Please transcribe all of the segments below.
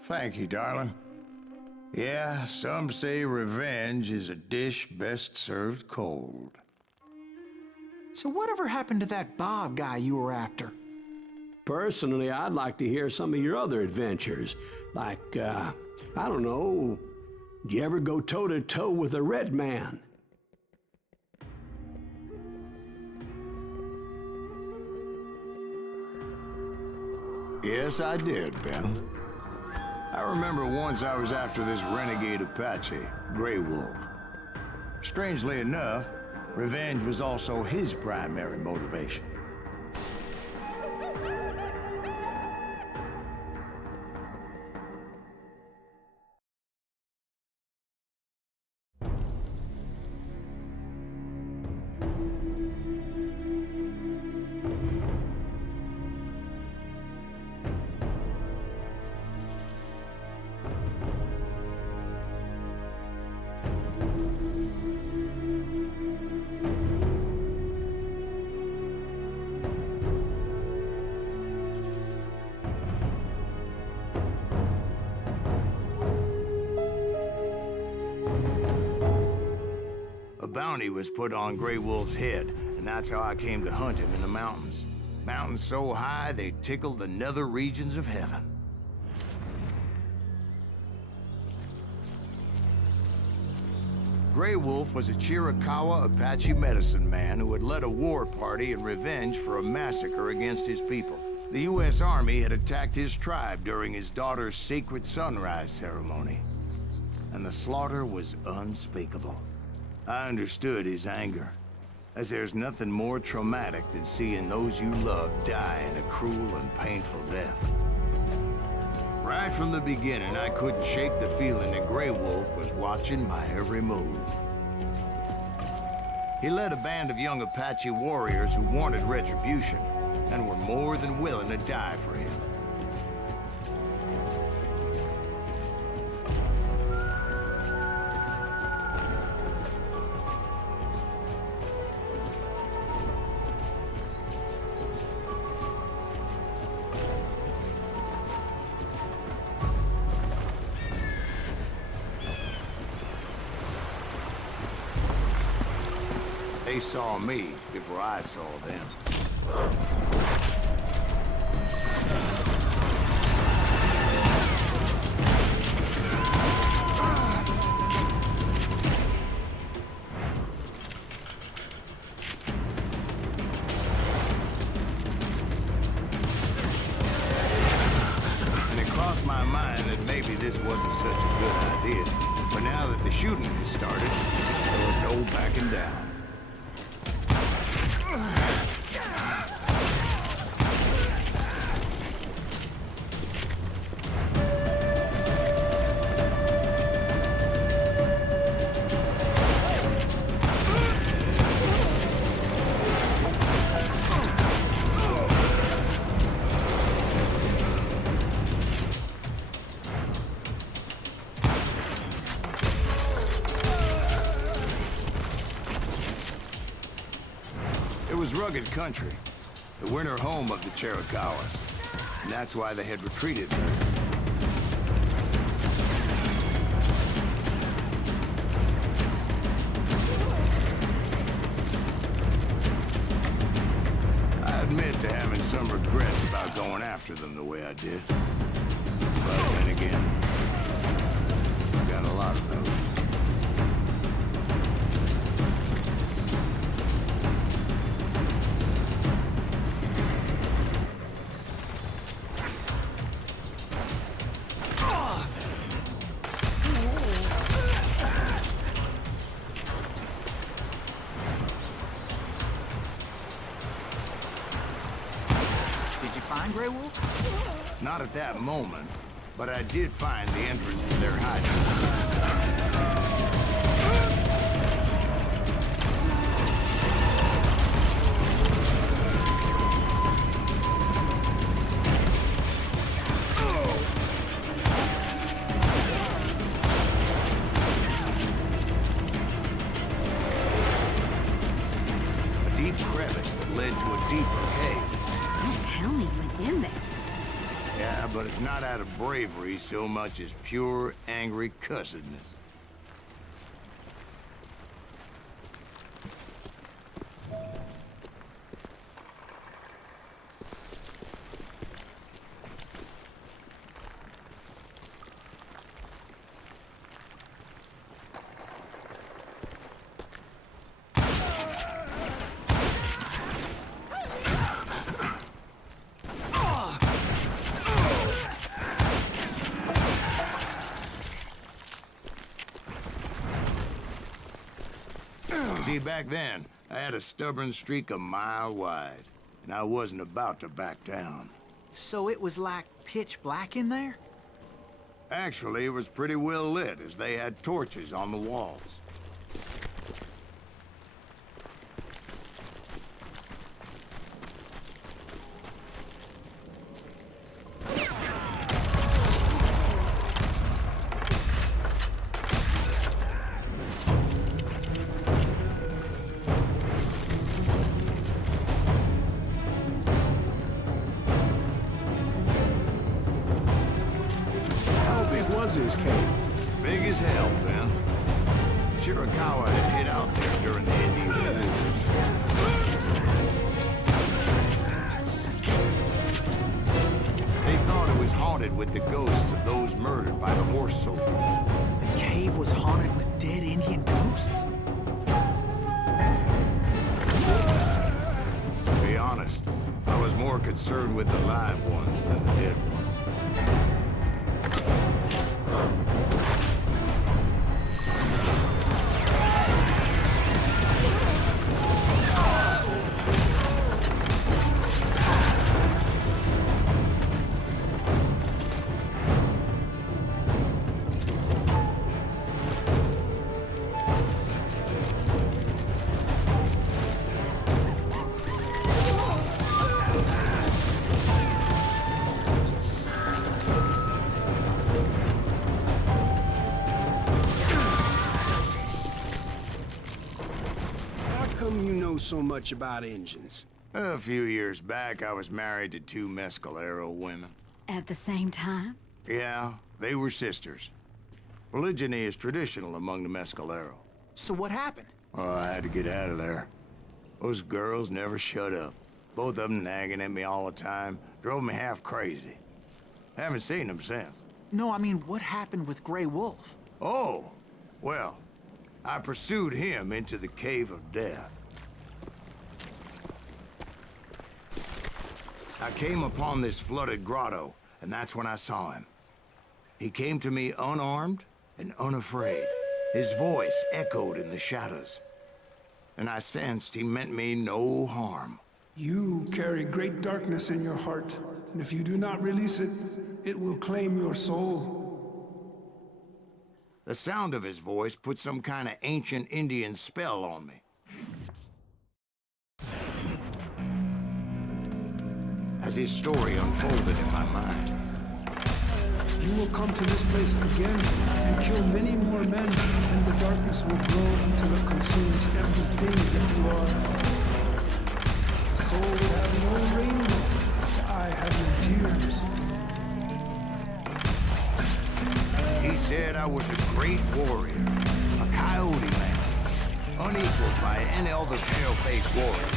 Thank you, darling. Yeah, some say revenge is a dish best served cold. So whatever happened to that Bob guy you were after? Personally, I'd like to hear some of your other adventures. Like, I don't know, did you ever go toe-to-toe with a red man? Yes, I did, Ben. I remember once I was after this renegade Apache, Grey Wolf. Strangely enough, revenge was also his primary motivation. A bounty was put on Grey Wolf's head, and that's how I came to hunt him in the mountains. Mountains so high they tickled the nether regions of heaven. Grey Wolf was a Chiricahua Apache medicine man who had led a war party in revenge for a massacre against his people. The U.S. Army had attacked his tribe during his daughter's sacred sunrise ceremony, and the slaughter was unspeakable. I understood his anger, as there's nothing more traumatic than seeing those you love die in a cruel and painful death. Right from the beginning, I couldn't shake the feeling that Grey Wolf was watching my every move. He led a band of young Apache warriors who wanted retribution and were more than willing to die for him. They saw me before I saw them. And it crossed my mind that maybe this wasn't such a good idea. But now that the shooting has started, there was no backing down. It was rugged country, the winter home of the Chiricahuas, and that's why they had retreated there. I admit to having some regrets about going after them the way I did. But then again, I've got a lot of those. Grey Wolf? Not at that moment, but I did find the entrance to their hiding. A deep crevice that led to a deeper cave. Don't tell me you went in there. Yeah, but it's not out of bravery so much as pure, angry cussedness. See, back then, I had a stubborn streak a mile wide, and I wasn't about to back down. So it was like pitch black in there? Actually, it was pretty well lit, as they had torches on the walls. His cave. Big as hell, Ben. Chiricahua had hid out there during the Indian Wars. They thought it was haunted with the ghosts of those murdered by the horse soldiers. The cave was haunted with dead Indian ghosts? To be honest, I was more concerned with the live ones than the dead ones. So much about engines. A few years back, I was married to two Mescalero women. At the same time? Yeah, they were sisters. Polygyny is traditional among the Mescalero. So what happened? Oh, I had to get out of there. Those girls never shut up. Both of them nagging at me all the time. Drove me half crazy. Haven't seen them since. No, I mean, what happened with Grey Wolf? Oh, well, I pursued him into the Cave of Death. I came upon this flooded grotto, and that's when I saw him. He came to me unarmed and unafraid. His voice echoed in the shadows, and I sensed he meant me no harm. You carry great darkness in your heart, and if you do not release it, it will claim your soul. The sound of his voice put some kind of ancient Indian spell on me. As his story unfolded in my mind, you will come to this place again and kill many more men, and the darkness will grow until it consumes everything that you are. The soul will have no rainbow, the eye have no tears. he said I was a great warrior, a coyote man, unequaled by any other pale-faced warrior,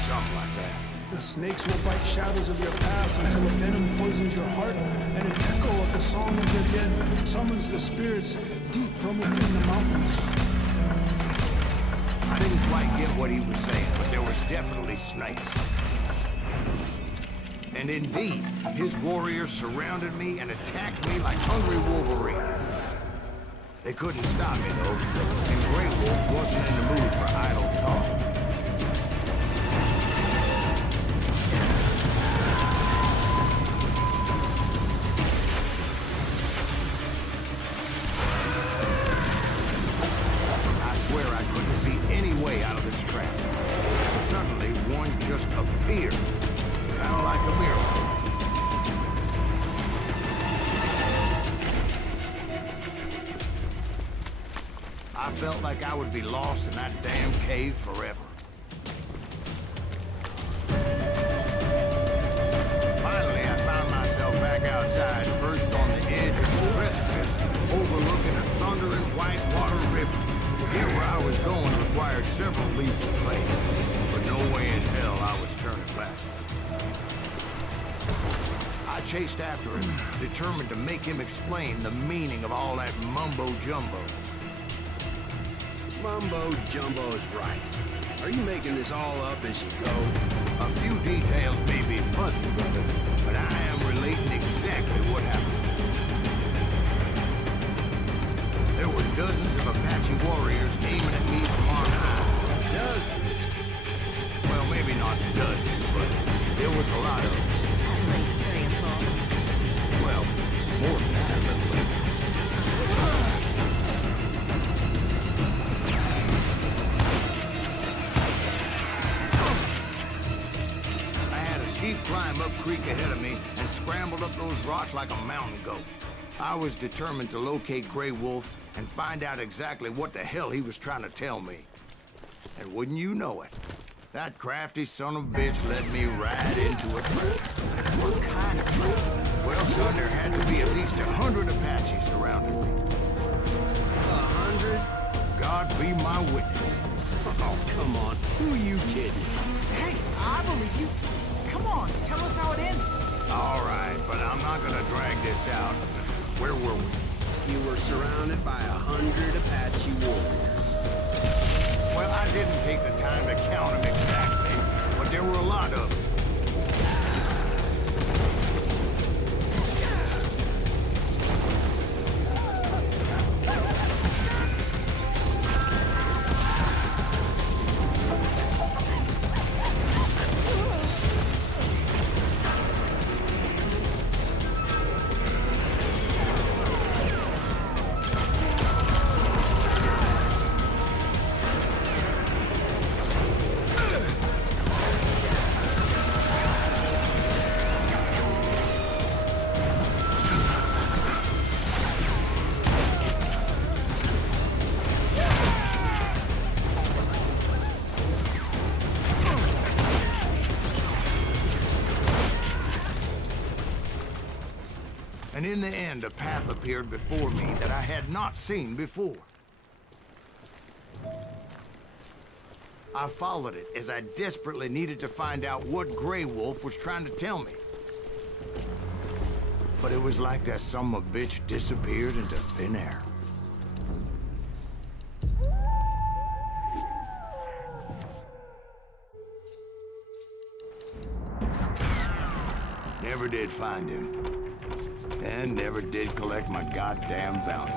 something like that. The snakes will bite shadows of your past until a venom poisons your heart, and an echo of the song of the dead summons the spirits deep from within the mountains. I didn't quite get what he was saying, but there was definitely snakes. And indeed, his warriors surrounded me and attacked me like hungry wolverines. They couldn't stop me, though, and Grey Wolf wasn't in the mood for idle talk. See any way out of this trap. And suddenly, one just appeared, kind of like a miracle. I felt like I would be lost in that damn cave forever. Finally, I found myself back shack outside perched on the edge of the precipice, overlooking a thundering whitewater river. To get where I was going required several leaps of faith, but no way in hell I was turning back. I chased after him, determined to make him explain the meaning of all that mumbo-jumbo. Mumbo-jumbo's right. Are you making this all up as you go? A few details may be fuzzy, brother, but I am relating exactly what happened. There were dozens of Apache warriors aiming at me from on high. Dozens? Well, maybe not dozens, but there was a lot of them. At least 3 or 4. Well, more than that, but... I had a steep climb up creek ahead of me and scrambled up those rocks like a mountain goat. I was determined to locate Grey Wolf and find out exactly what the hell he was trying to tell me. And wouldn't you know it, that crafty son of a bitch led me right into a trap. What kind of trap? Well, son, there had to be at least 100 Apaches surrounding me. 100? God be my witness. Oh, come on. Who are you kidding? Hey, I believe you. Come on, tell us how it ended. All right, but I'm not gonna drag this out. Where were we? You were surrounded by 100 Apache warriors. Well, I didn't take the time to count them exactly, but there were a lot of them. And in the end, a path appeared before me that I had not seen before. I followed it as I desperately needed to find out what Grey Wolf was trying to tell me. But it was like that son of a bitch disappeared into thin air. Never did find him. And never did collect my goddamn bounty.